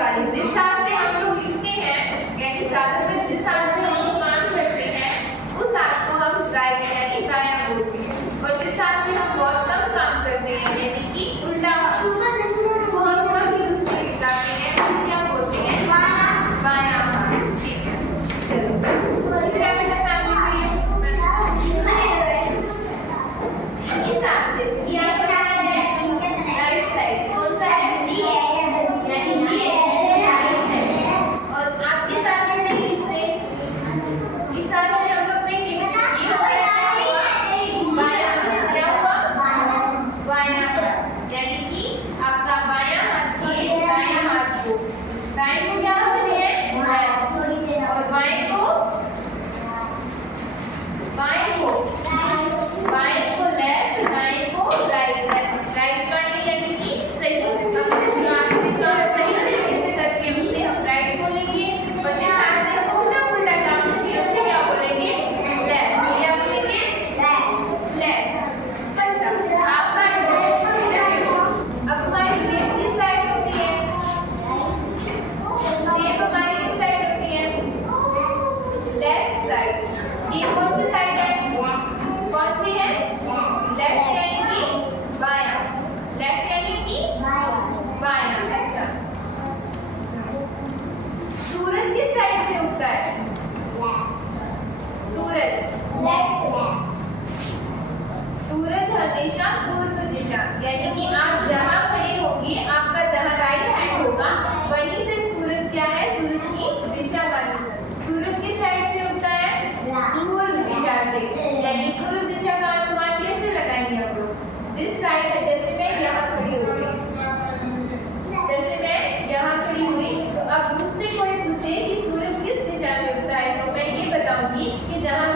वाली। जिस हाथ से हम लोग लिखते हैं यानी ज्यादातर जिस हाथ से हम लोग काम करते हैं उस हाथ को हम राइट यानी दायां बोलते हैं, और जिस हाथ से हम बहुत कम काम करते हैं यानी कि उल्टा हाथ उसको हम कब यूज करते हैं क्या बोलते हैं बायां हाथ। ठीक है, चलो इधर बेटा सामने खड़ी इस हाथ से ये आपका है राइट साइड, कौन सा है यानी ये राइट है, और आपके साथ में नहीं लिखते, इस हाथ से हम लोग नहीं लिखते, ये हमारा क्या हुआ बायां हाथ, क्या हुआ बायां हाथ, यानी कि आपका बायां हाथ ये दायां हाथ को, दाएं को क्या बोलते हैं और बाएं को लेफ्ट, दाएं को राइट, राइट बाएं यानी कि सही। अब जिस हाथ से काम सही तरीके से करते हैं उसे हम राइट बोलेंगे, और जिस हाथ से हम उल्टा उल्टा काम करते हैं उसे क्या बोलेंगे लेफ्ट, क्या बोलेंगे लेफ्ट। अच्छा, आपका इधर देखो, अब हमारी जेब किस साइड होती है, जेब हमारी किस साइड होती है लेफ्ट साइड। ये कौन सी साइड है, कौन सी है लेफ्ट यानी कि बायां, लेफ्ट यानी कि बायां। अच्छा, सूरज किस साइड से उगता है, सूरज हमेशा पूर्व दिशा, यानी कि आप जहां खड़े होंगे आपका जहां राइट हैंड होगा वहीं से सूरज क्या है, सूरज की दिशा वाली, सूरज किस साइड से उगता है पूर्व दिशा से, यानी पूर्व दिशा का अनुमान कैसे लगाएंगे हम लोग, जिस साइड, जैसे मैं यहाँ खड़ी हो गई, जैसे मैं यहाँ खड़ी हुई तो अब मुझसे कोई पूछे कि सूरज किस दिशा में उगता है तो मैं ये बताऊंगी कि जहाँ